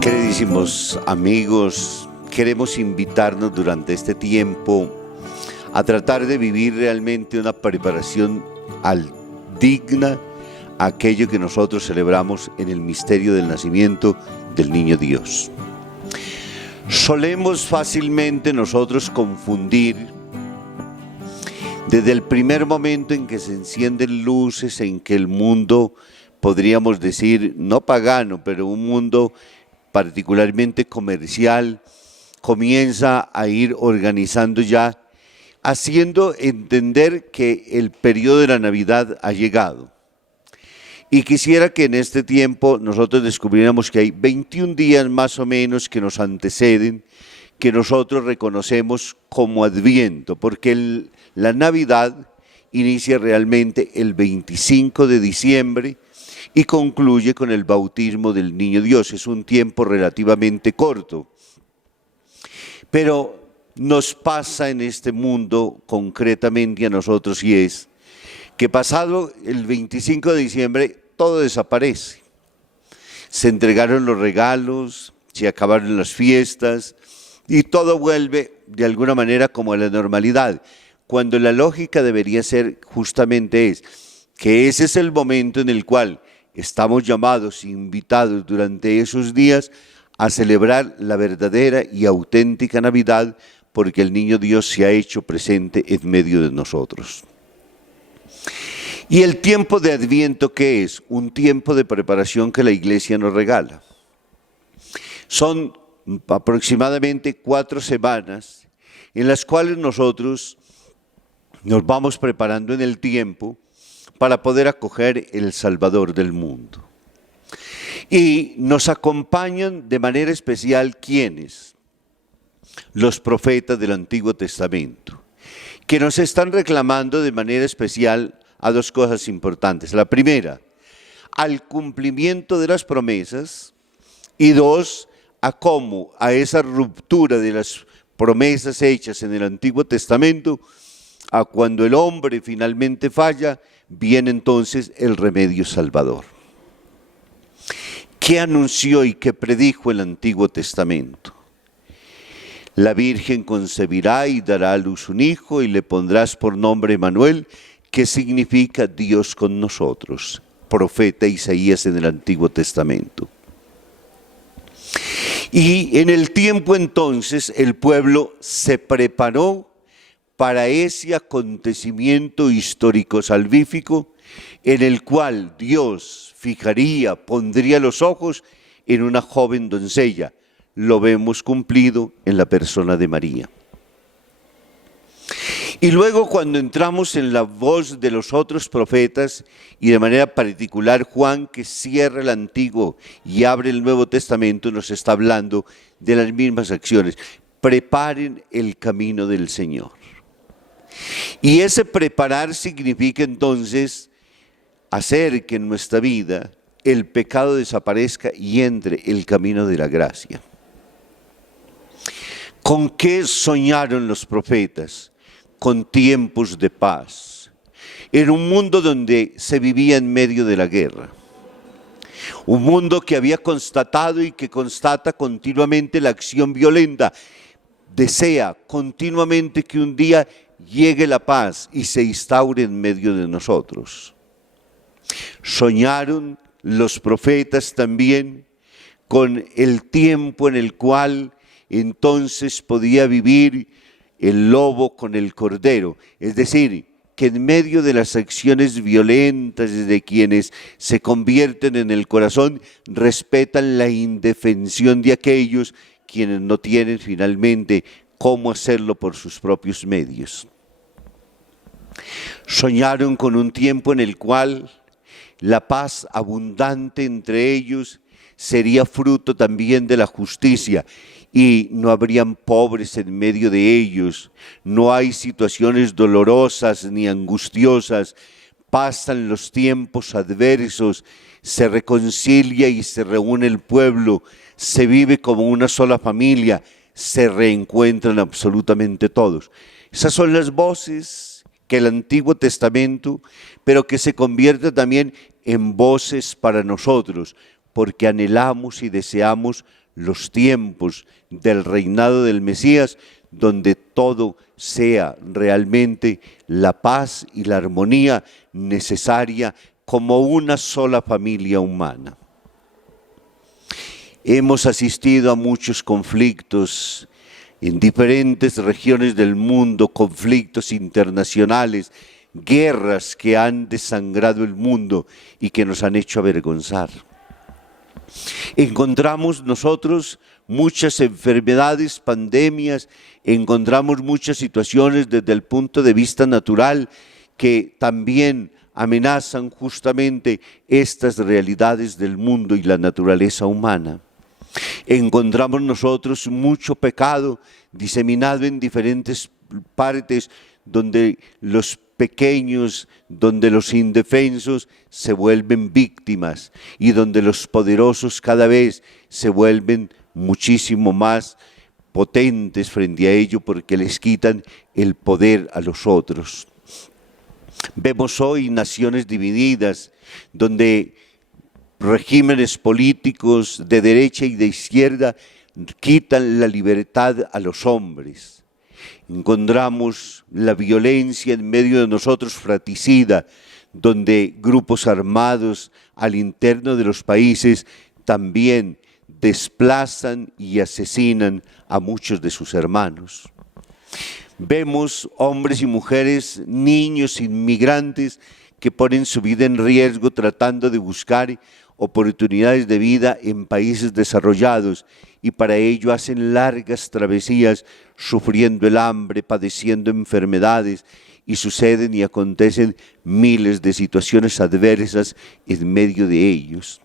Queridísimos amigos, queremos invitarnos durante este tiempo a tratar de vivir realmente una preparación digna a aquello que nosotros celebramos en el misterio del nacimiento del Niño Dios. Solemos fácilmente nosotros confundir desde el primer momento en que se encienden luces, en que el mundo, podríamos decir, no pagano, pero un mundo particularmente comercial, comienza a ir organizando ya, haciendo entender que el periodo de la Navidad ha llegado. Y quisiera que en este tiempo nosotros descubriéramos que hay 21 días más o menos que nos anteceden, que nosotros reconocemos como Adviento, porque la Navidad inicia realmente el 25 de diciembre, y concluye con el bautismo del Niño Dios. Es un tiempo relativamente corto. Pero nos pasa en este mundo concretamente a nosotros, y es que pasado el 25 de diciembre todo desaparece. Se entregaron los regalos, se acabaron las fiestas y todo vuelve de alguna manera como a la normalidad, cuando la lógica debería ser justamente que ese es el momento en el cual estamos llamados, invitados durante esos días a celebrar la verdadera y auténtica Navidad, porque el Niño Dios se ha hecho presente en medio de nosotros. ¿Y el tiempo de Adviento qué es? Un tiempo de preparación que la Iglesia nos regala. Son aproximadamente 4 semanas en las cuales nosotros nos vamos preparando en el tiempo para poder acoger el Salvador del mundo. Y nos acompañan de manera especial, ¿quiénes? Los profetas del Antiguo Testamento, que nos están reclamando de manera especial a 2 cosas importantes. La primera, al cumplimiento de las promesas, y 2, a cómo a esa ruptura de las promesas hechas en el Antiguo Testamento, a cuando el hombre finalmente falla, viene entonces el remedio salvador. ¿Qué anunció y qué predijo el Antiguo Testamento? La Virgen concebirá y dará a luz un hijo y le pondrás por nombre Emmanuel, que significa Dios con nosotros. Profeta Isaías en el Antiguo Testamento. Y en el tiempo entonces el pueblo se preparó para ese acontecimiento histórico salvífico en el cual Dios pondría los ojos en una joven doncella. Lo vemos cumplido en la persona de María. Y luego cuando entramos en la voz de los otros profetas, y de manera particular Juan, que cierra el Antiguo y abre el Nuevo Testamento, nos está hablando de las mismas acciones. Preparen el camino del Señor. Y ese preparar significa entonces hacer que en nuestra vida el pecado desaparezca y entre el camino de la gracia. ¿Con qué soñaron los profetas? Con tiempos de paz, en un mundo donde se vivía en medio de la guerra. Un mundo que había constatado y que constata continuamente la acción violenta. Desea continuamente que un día llegue la paz y se instaure en medio de nosotros. Soñaron los profetas también con el tiempo en el cual entonces podía vivir el lobo con el cordero, es decir, que en medio de las acciones violentas de quienes se convierten en el corazón, respetan la indefensión de aquellos quienes no tienen finalmente cómo hacerlo por sus propios medios. Soñaron con un tiempo en el cual la paz abundante entre ellos sería fruto también de la justicia y no habrían pobres en medio de ellos. No hay situaciones dolorosas ni angustiosas. Pasan los tiempos adversos, se reconcilia y se reúne el pueblo, se vive como una sola familia, se reencuentran absolutamente todos. Esas son las voces que el Antiguo Testamento, pero que se convierte también en voces para nosotros, porque anhelamos y deseamos los tiempos del reinado del Mesías, donde todo sea realmente la paz y la armonía necesaria como una sola familia humana. Hemos asistido a muchos conflictos en diferentes regiones del mundo, conflictos internacionales, guerras que han desangrado el mundo y que nos han hecho avergonzar. Encontramos nosotros muchas enfermedades, pandemias, encontramos muchas situaciones desde el punto de vista natural que también amenazan justamente estas realidades del mundo y la naturaleza humana. Encontramos nosotros mucho pecado diseminado en diferentes partes donde los pequeños, donde los indefensos se vuelven víctimas y donde los poderosos cada vez se vuelven muchísimo más potentes frente a ello porque les quitan el poder a los otros. Vemos hoy naciones divididas donde regímenes políticos de derecha y de izquierda quitan la libertad a los hombres. Encontramos la violencia en medio de nosotros fratricida, donde grupos armados al interno de los países también desplazan y asesinan a muchos de sus hermanos. Vemos hombres y mujeres, niños, inmigrantes que ponen su vida en riesgo tratando de buscar oportunidades de vida en países desarrollados y para ello hacen largas travesías sufriendo el hambre, padeciendo enfermedades y suceden y acontecen miles de situaciones adversas en medio de ellos.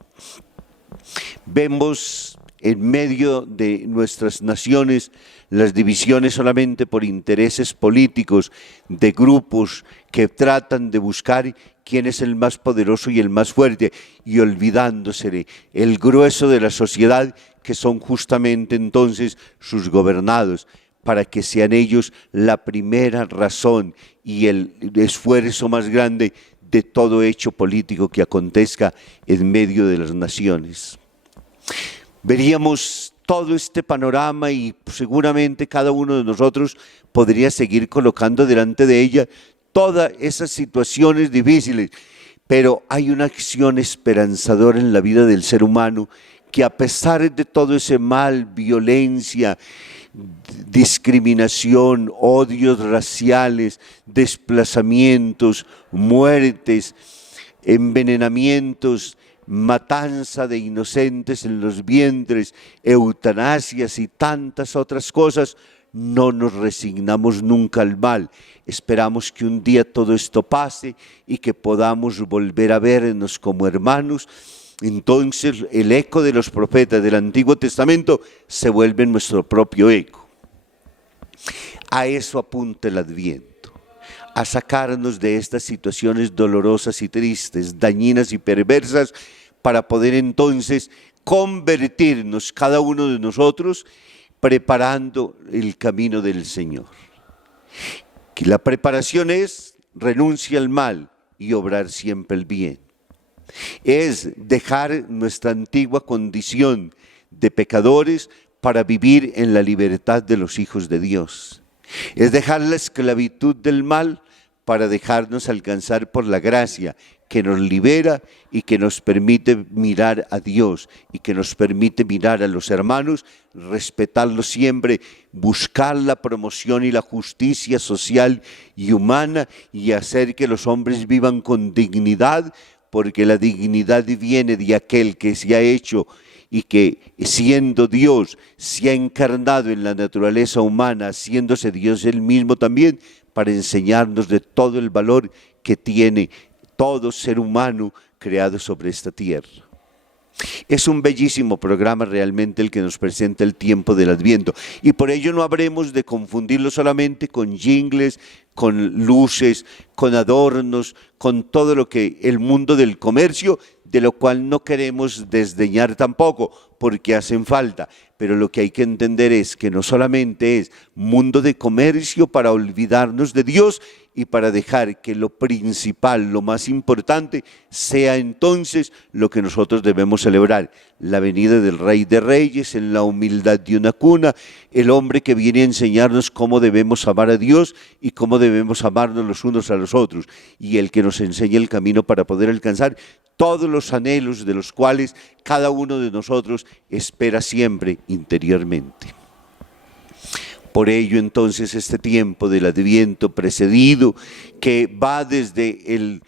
Vemos en medio de nuestras naciones las divisiones solamente por intereses políticos de grupos que tratan de buscar quién es el más poderoso y el más fuerte y olvidándose el grueso de la sociedad que son justamente entonces sus gobernados, para que sean ellos la primera razón y el esfuerzo más grande de todo hecho político que acontezca en medio de las naciones. Veríamos todo este panorama y seguramente cada uno de nosotros podría seguir colocando delante de ella todas esas situaciones difíciles, pero hay una acción esperanzadora en la vida del ser humano que a pesar de todo ese mal, violencia, discriminación, odios raciales, desplazamientos, muertes, envenenamientos, matanza de inocentes en los vientres, eutanasias y tantas otras cosas, no nos resignamos nunca al mal. Esperamos que un día todo esto pase y que podamos volver a vernos como hermanos. Entonces el eco de los profetas del Antiguo Testamento se vuelve nuestro propio eco. A eso apunta el Adviento, a sacarnos de estas situaciones dolorosas y tristes, dañinas y perversas, para poder entonces convertirnos cada uno de nosotros preparando el camino del Señor. Que la preparación es renuncia al mal y obrar siempre el bien. Es dejar nuestra antigua condición de pecadores para vivir en la libertad de los hijos de Dios. Es dejar la esclavitud del mal para dejarnos alcanzar por la gracia que nos libera y que nos permite mirar a Dios y que nos permite mirar a los hermanos, respetarlos siempre, buscar la promoción y la justicia social y humana y hacer que los hombres vivan con dignidad, porque la dignidad viene de aquel que se ha hecho y que siendo Dios se ha encarnado en la naturaleza humana, haciéndose Dios él mismo también, para enseñarnos de todo el valor que tiene todo ser humano creado sobre esta tierra. Es un bellísimo programa realmente el que nos presenta el tiempo del Adviento, y por ello no habremos de confundirlo solamente con jingles, con luces, con adornos, con todo lo que el mundo del comercio, de lo cual no queremos desdeñar tampoco, porque hacen falta. Pero lo que hay que entender es que no solamente es mundo de comercio para olvidarnos de Dios y para dejar que lo principal, lo más importante, sea entonces lo que nosotros debemos celebrar: la venida del Rey de Reyes en la humildad de una cuna, el hombre que viene a enseñarnos cómo debemos amar a Dios y cómo debemos amarnos los unos a los otros, y el que nos enseña el camino para poder alcanzar todos los anhelos de los cuales cada uno de nosotros espera siempre interiormente. Por ello entonces este tiempo del Adviento precedido, que va desde el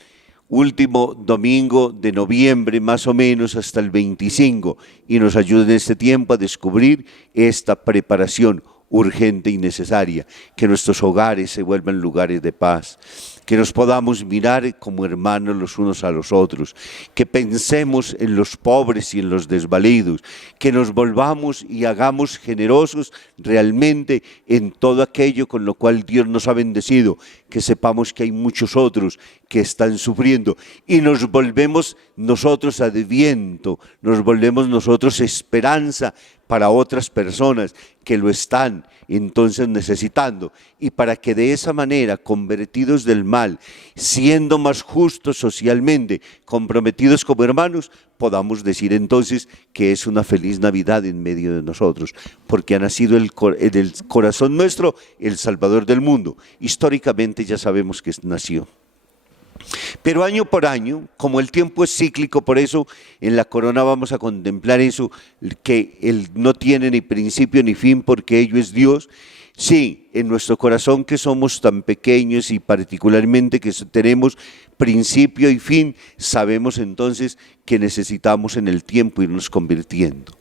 último domingo de noviembre más o menos hasta el 25, y nos ayuda en este tiempo a descubrir esta preparación urgente y necesaria, que nuestros hogares se vuelvan lugares de paz, que nos podamos mirar como hermanos los unos a los otros, que pensemos en los pobres y en los desvalidos, que nos volvamos y hagamos generosos realmente en todo aquello con lo cual Dios nos ha bendecido, que sepamos que hay muchos otros que están sufriendo, y nos volvemos nosotros Adviento, nos volvemos nosotros esperanza para otras personas que lo están entonces necesitando, y para que de esa manera, convertidos del mal, siendo más justos socialmente, comprometidos como hermanos, podamos decir entonces que es una feliz Navidad en medio de nosotros, porque ha nacido en el corazón nuestro el Salvador del mundo. Históricamente ya sabemos que nació. Pero año por año, como el tiempo es cíclico, por eso en la corona vamos a contemplar eso, que Él no tiene ni principio ni fin, porque ello es Dios. Sí, en nuestro corazón que somos tan pequeños y particularmente que tenemos principio y fin, sabemos entonces que necesitamos en el tiempo irnos convirtiendo.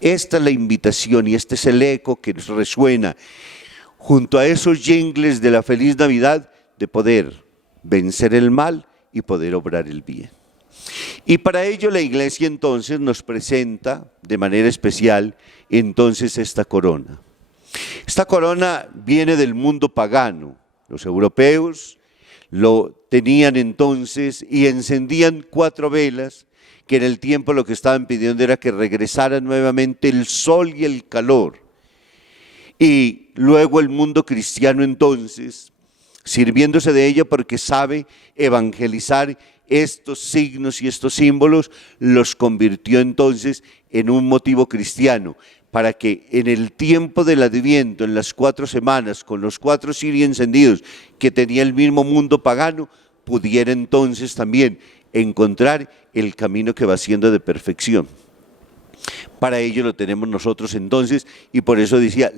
Esta es la invitación y este es el eco que nos resuena junto a esos jingles de la feliz Navidad, de poder vencer el mal y poder obrar el bien. Y para ello la Iglesia entonces nos presenta de manera especial entonces esta corona. Esta corona viene del mundo pagano. Los europeos lo tenían entonces y encendían 4 velas, que en el tiempo lo que estaban pidiendo era que regresara nuevamente el sol y el calor. Y luego el mundo cristiano entonces, sirviéndose de ella porque sabe evangelizar estos signos y estos símbolos, los convirtió entonces en un motivo cristiano, para que en el tiempo del Adviento, en las 4 semanas, con los 4 cirios encendidos que tenía el mismo mundo pagano, pudiera entonces también encontrar el camino que va siendo de perfección. Para ello lo tenemos nosotros entonces, y por eso decía,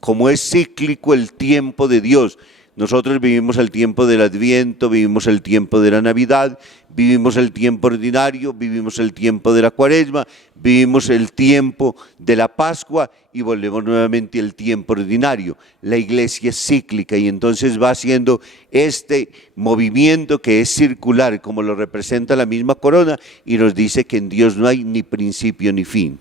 como es cíclico el tiempo de Dios. Nosotros vivimos el tiempo del Adviento, vivimos el tiempo de la Navidad, vivimos el tiempo ordinario, vivimos el tiempo de la Cuaresma, vivimos el tiempo de la Pascua y volvemos nuevamente al tiempo ordinario. La Iglesia es cíclica y entonces va haciendo este movimiento que es circular, como lo representa la misma corona, y nos dice que en Dios no hay ni principio ni fin.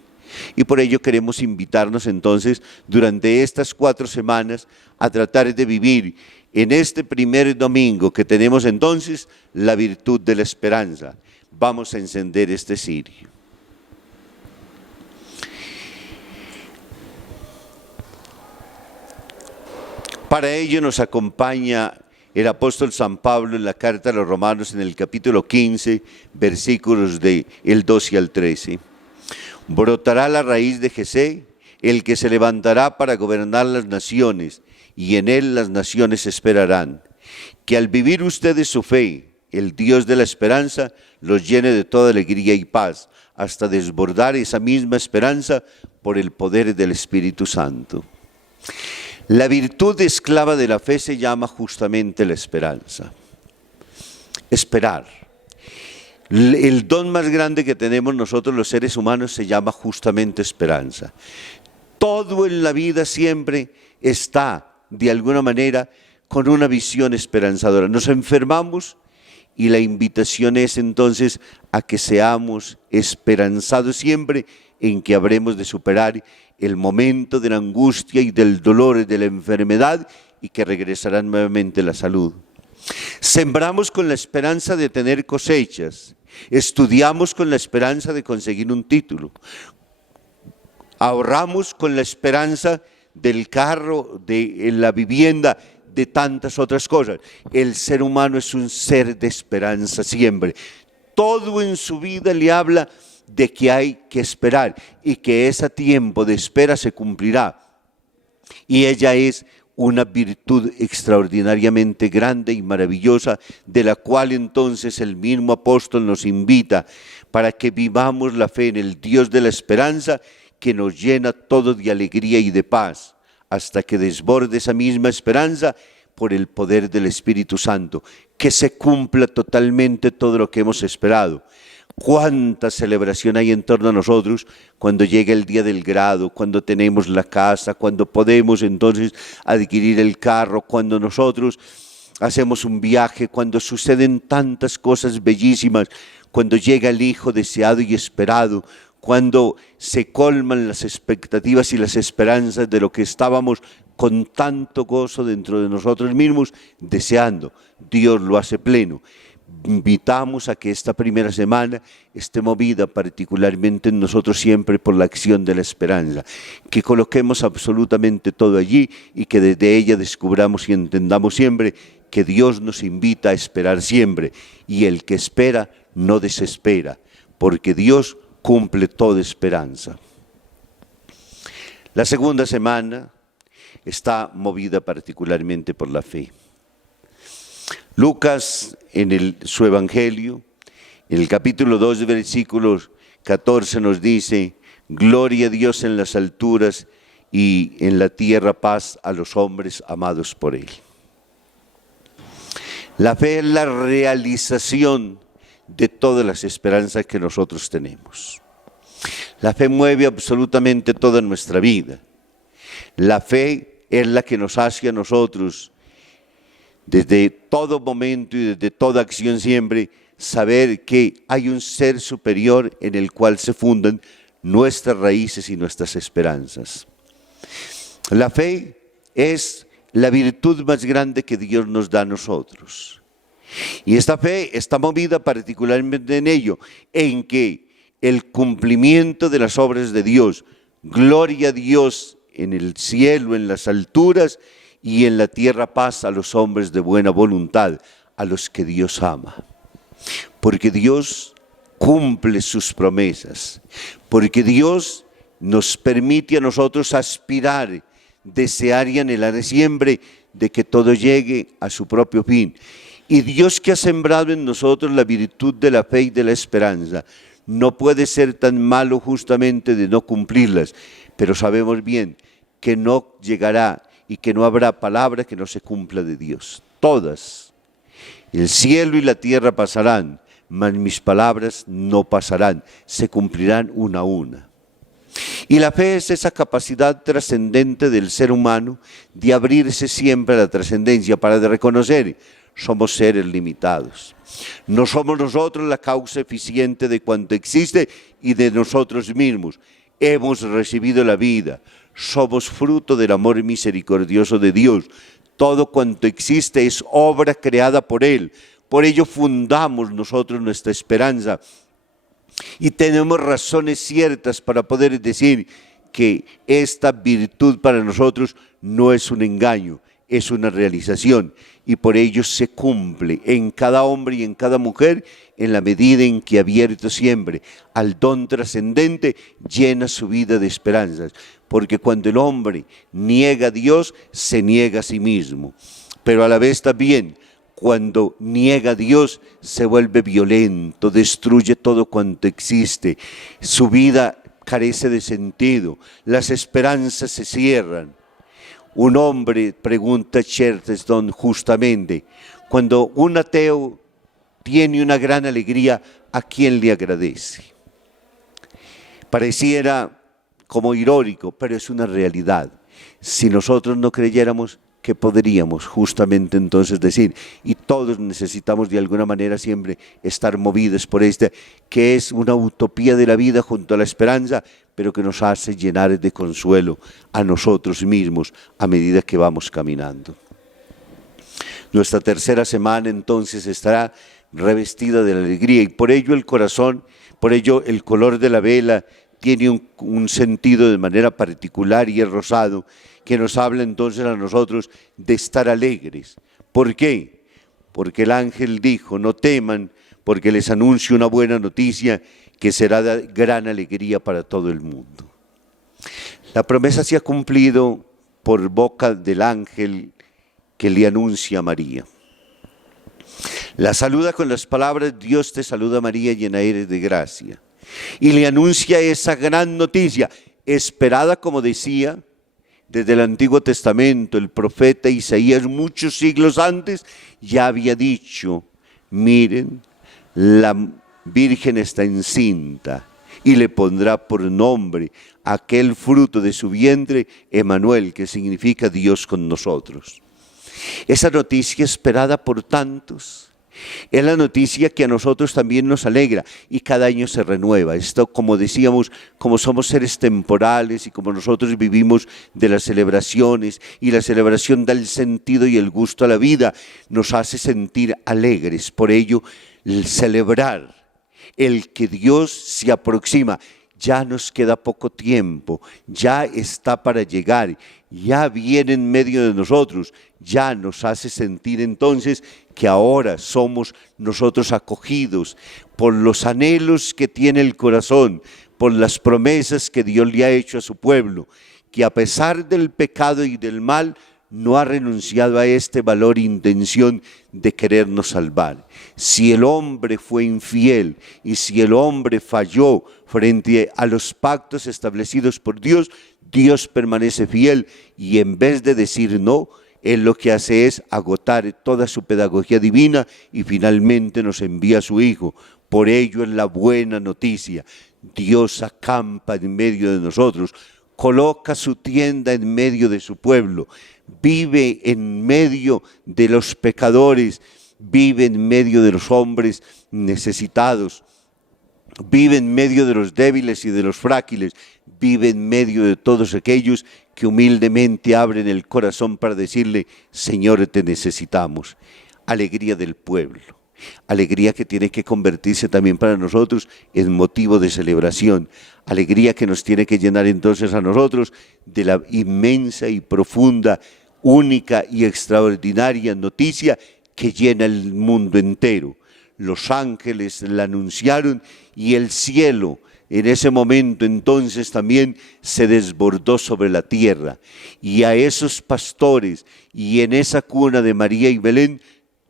Y por ello queremos invitarnos entonces durante estas 4 semanas a tratar de vivir en este primer domingo que tenemos entonces la virtud de la esperanza. Vamos a encender este cirio. Para ello nos acompaña el apóstol San Pablo en la carta a los Romanos en el capítulo 15, versículos del 12 al 13. Brotará la raíz de Jesé, el que se levantará para gobernar las naciones, y en él las naciones esperarán. Que al vivir ustedes su fe, el Dios de la esperanza los llene de toda alegría y paz, hasta desbordar esa misma esperanza por el poder del Espíritu Santo. La virtud esclava de la fe se llama justamente la esperanza. Esperar. El don más grande que tenemos nosotros los seres humanos se llama justamente esperanza. Todo en la vida siempre está, de alguna manera, con una visión esperanzadora. Nos enfermamos y la invitación es entonces a que seamos esperanzados siempre en que habremos de superar el momento de la angustia y del dolor y de la enfermedad y que regresará nuevamente la salud. Sembramos con la esperanza de tener cosechas, estudiamos con la esperanza de conseguir un título, ahorramos con la esperanza del carro, de la vivienda, de tantas otras cosas. El ser humano es un ser de esperanza siempre. Todo en su vida le habla de que hay que esperar y que ese tiempo de espera se cumplirá. Y ella es una virtud extraordinariamente grande y maravillosa, de la cual entonces el mismo apóstol nos invita para que vivamos la fe en el Dios de la esperanza, que nos llena todo de alegría y de paz, hasta que desborde esa misma esperanza por el poder del Espíritu Santo, que se cumpla totalmente todo lo que hemos esperado. Cuánta celebración hay en torno a nosotros cuando llega el día del grado, cuando tenemos la casa, cuando podemos entonces adquirir el carro, cuando nosotros hacemos un viaje, cuando suceden tantas cosas bellísimas, cuando llega el hijo deseado y esperado, cuando se colman las expectativas y las esperanzas de lo que estábamos con tanto gozo dentro de nosotros mismos deseando. Dios lo hace pleno. Invitamos a que esta primera semana esté movida particularmente en nosotros siempre por la acción de la esperanza, que coloquemos absolutamente todo allí y que desde ella descubramos y entendamos siempre que Dios nos invita a esperar siempre, y el que espera no desespera, porque Dios cumple toda esperanza. La segunda semana está movida particularmente por la fe. Lucas, en su Evangelio, en el capítulo 2, versículos 14, nos dice: gloria a Dios en las alturas y en la tierra paz a los hombres amados por Él. La fe es la realización de todas las esperanzas que nosotros tenemos. La fe mueve absolutamente toda nuestra vida. La fe es la que nos hace a nosotros, desde todo momento y desde toda acción siempre, saber que hay un ser superior en el cual se fundan nuestras raíces y nuestras esperanzas. La fe es la virtud más grande que Dios nos da a nosotros. Y esta fe está movida particularmente en ello, en que el cumplimiento de las obras de Dios, gloria a Dios en el cielo, en las alturas, y en la tierra paz a los hombres de buena voluntad, a los que Dios ama. Porque Dios cumple sus promesas, porque Dios nos permite a nosotros aspirar, desear y anhelar siempre de que todo llegue a su propio fin. Y Dios, que ha sembrado en nosotros la virtud de la fe y de la esperanza, no puede ser tan malo justamente de no cumplirlas, pero sabemos bien que no llegará y que no habrá palabra que no se cumpla de Dios. Todas, el cielo y la tierra pasarán, mas mis palabras no pasarán, se cumplirán una a una. Y la fe es esa capacidad trascendente del ser humano de abrirse siempre a la trascendencia para reconocer: somos seres limitados. No somos nosotros la causa eficiente de cuanto existe y de nosotros mismos. Hemos recibido la vida. Somos fruto del amor misericordioso de Dios. Todo cuanto existe es obra creada por Él. Por ello fundamos nosotros nuestra esperanza. Y tenemos razones ciertas para poder decir que esta virtud para nosotros no es un engaño, es una realización. Y por ello se cumple en cada hombre y en cada mujer en la medida en que, abierto siempre al don trascendente, llena su vida de esperanzas. Porque cuando el hombre niega a Dios, se niega a sí mismo. Pero a la vez también, cuando niega a Dios, se vuelve violento, destruye todo cuanto existe. Su vida carece de sentido, las esperanzas se cierran. Un hombre, pregunta Chesterton justamente, cuando un ateo tiene una gran alegría, ¿a quién le agradece? Pareciera como irónico, pero es una realidad. Si nosotros no creyéramos, ¿qué podríamos justamente entonces decir? Y todos necesitamos de alguna manera siempre estar movidos por esta, que es una utopía de la vida junto a la esperanza, pero que nos hace llenar de consuelo a nosotros mismos a medida que vamos caminando. Nuestra tercera semana entonces estará revestida de la alegría y por ello el corazón, por ello el color de la vela tiene un sentido de manera particular y es rosado, que nos habla entonces a nosotros de estar alegres. ¿Por qué? Porque el ángel dijo, no teman, porque les anuncio una buena noticia que será de gran alegría para todo el mundo. La promesa se ha cumplido por boca del ángel que le anuncia a María. La saluda con las palabras, Dios te saluda María, llena eres de gracia. Y le anuncia esa gran noticia, esperada como decía, desde el Antiguo Testamento. El profeta Isaías muchos siglos antes ya había dicho, miren, la Virgen está encinta y le pondrá por nombre aquel fruto de su vientre, Emanuel, que significa Dios con nosotros. Esa noticia esperada por tantos es la noticia que a nosotros también nos alegra y cada año se renueva. Esto, como decíamos, como somos seres temporales y como nosotros vivimos de las celebraciones y la celebración da el sentido y el gusto a la vida, nos hace sentir alegres. Por ello, el celebrar el que Dios se aproxima. Ya nos queda poco tiempo, ya está para llegar, ya viene en medio de nosotros, ya nos hace sentir entonces que ahora somos nosotros acogidos por los anhelos que tiene el corazón, por las promesas que Dios le ha hecho a su pueblo, que a pesar del pecado y del mal, no ha renunciado a este valor e intención de querernos salvar. Si el hombre fue infiel y si el hombre falló frente a los pactos establecidos por Dios, Dios permanece fiel y en vez de decir no, Él lo que hace es agotar toda su pedagogía divina y finalmente nos envía a su Hijo. Por ello es la buena noticia. Dios acampa en medio de nosotros, coloca su tienda en medio de su pueblo, vive en medio de los pecadores, vive en medio de los hombres necesitados, vive en medio de los débiles y de los frágiles, vive en medio de todos aquellos que humildemente abren el corazón para decirle, Señor, te necesitamos. Alegría del pueblo, alegría que tiene que convertirse también para nosotros en motivo de celebración, alegría que nos tiene que llenar entonces a nosotros de la inmensa y profunda, única y extraordinaria noticia que llena el mundo entero. Los ángeles la anunciaron y el cielo en ese momento entonces también se desbordó sobre la tierra. Y a esos pastores y en esa cuna de María y Belén,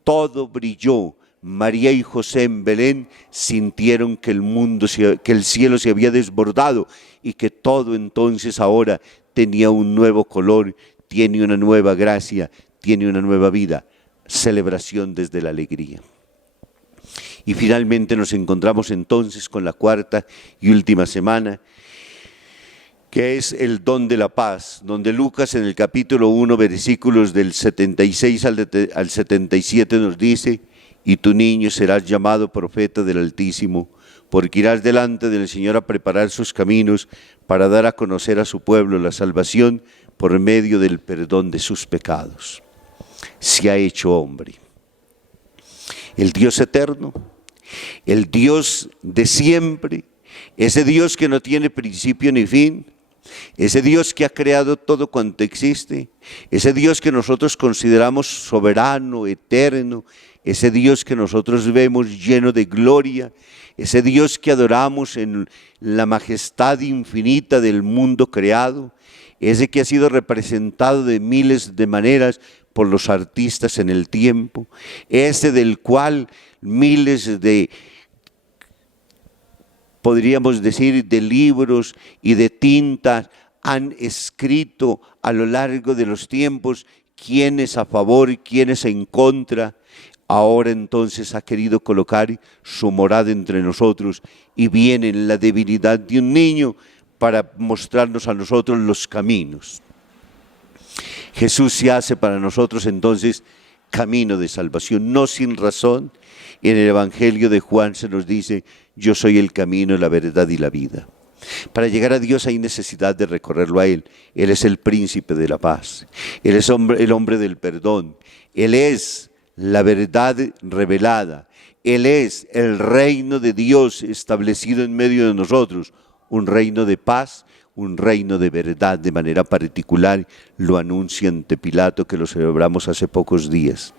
todo brilló. María y José en Belén sintieron que el cielo se había desbordado y que todo entonces ahora tenía un nuevo color, tiene una nueva gracia, tiene una nueva vida. Celebración desde la alegría. Y finalmente nos encontramos entonces con la cuarta y última semana, que es el don de la paz, donde Lucas en el capítulo 1, versículos del 76 al 77 nos dice, y tu niño serás llamado profeta del Altísimo, porque irás delante del Señor a preparar sus caminos para dar a conocer a su pueblo la salvación por medio del perdón de sus pecados. Se ha hecho hombre. El Dios eterno, el Dios de siempre, ese Dios que no tiene principio ni fin, ese Dios que ha creado todo cuanto existe, ese Dios que nosotros consideramos soberano, eterno, ese Dios que nosotros vemos lleno de gloria, ese Dios que adoramos en la majestad infinita del mundo creado, ese que ha sido representado de miles de maneras por los artistas en el tiempo, ese del cual miles de, podríamos decir, de libros y de tintas han escrito a lo largo de los tiempos, quienes a favor, quienes en contra. Ahora entonces ha querido colocar su morada entre nosotros y viene en la debilidad de un niño para mostrarnos a nosotros los caminos. Jesús se hace para nosotros entonces camino de salvación, no sin razón. En el Evangelio de Juan se nos dice: yo soy el camino, la verdad y la vida. Para llegar a Dios hay necesidad de recorrerlo a Él. Él es el príncipe de la paz. Él es el hombre del perdón. Él es la verdad revelada. Él es el reino de Dios establecido en medio de nosotros. Un reino de paz, un reino de verdad. De manera particular lo anuncia ante Pilato, que lo celebramos hace pocos días.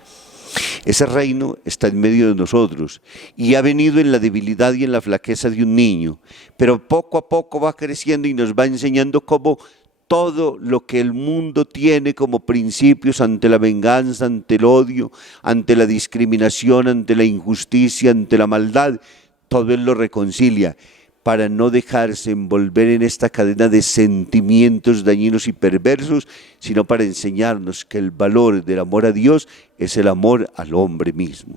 Ese reino está en medio de nosotros y ha venido en la debilidad y en la flaqueza de un niño, pero poco a poco va creciendo y nos va enseñando cómo todo lo que el mundo tiene como principios ante la venganza, ante el odio, ante la discriminación, ante la injusticia, ante la maldad, todo Él lo reconcilia, para no dejarse envolver en esta cadena de sentimientos dañinos y perversos, sino para enseñarnos que el valor del amor a Dios es el amor al hombre mismo.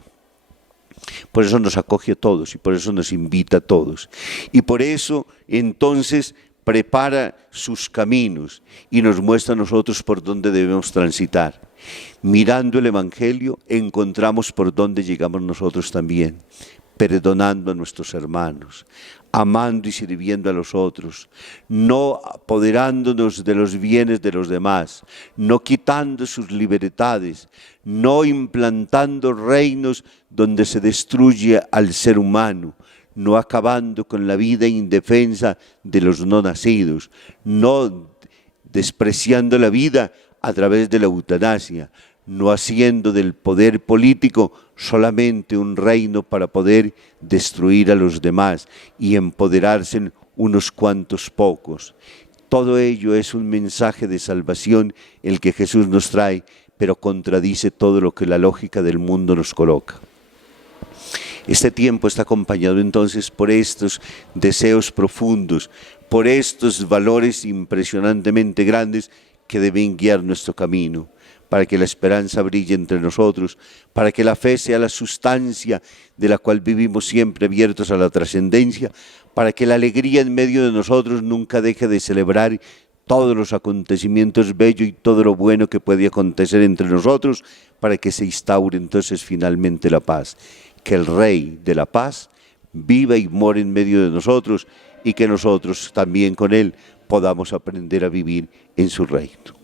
Por eso nos acoge a todos y por eso nos invita a todos. Y por eso entonces prepara sus caminos y nos muestra a nosotros por dónde debemos transitar. Mirando el Evangelio encontramos por dónde llegamos nosotros también, perdonando a nuestros hermanos, amando y sirviendo a los otros, no apoderándonos de los bienes de los demás, no quitando sus libertades, no implantando reinos donde se destruye al ser humano, no acabando con la vida indefensa de los no nacidos, no despreciando la vida a través de la eutanasia, no haciendo del poder político solamente un reino para poder destruir a los demás y empoderarse unos cuantos pocos. Todo ello es un mensaje de salvación el que Jesús nos trae, pero contradice todo lo que la lógica del mundo nos coloca. Este tiempo está acompañado entonces por estos deseos profundos, por estos valores impresionantemente grandes que deben guiar nuestro camino, para que la esperanza brille entre nosotros, para que la fe sea la sustancia de la cual vivimos siempre abiertos a la trascendencia, para que la alegría en medio de nosotros nunca deje de celebrar todos los acontecimientos bellos y todo lo bueno que puede acontecer entre nosotros, para que se instaure entonces finalmente la paz. Que el Rey de la paz viva y more en medio de nosotros y que nosotros también con Él podamos aprender a vivir en su reino.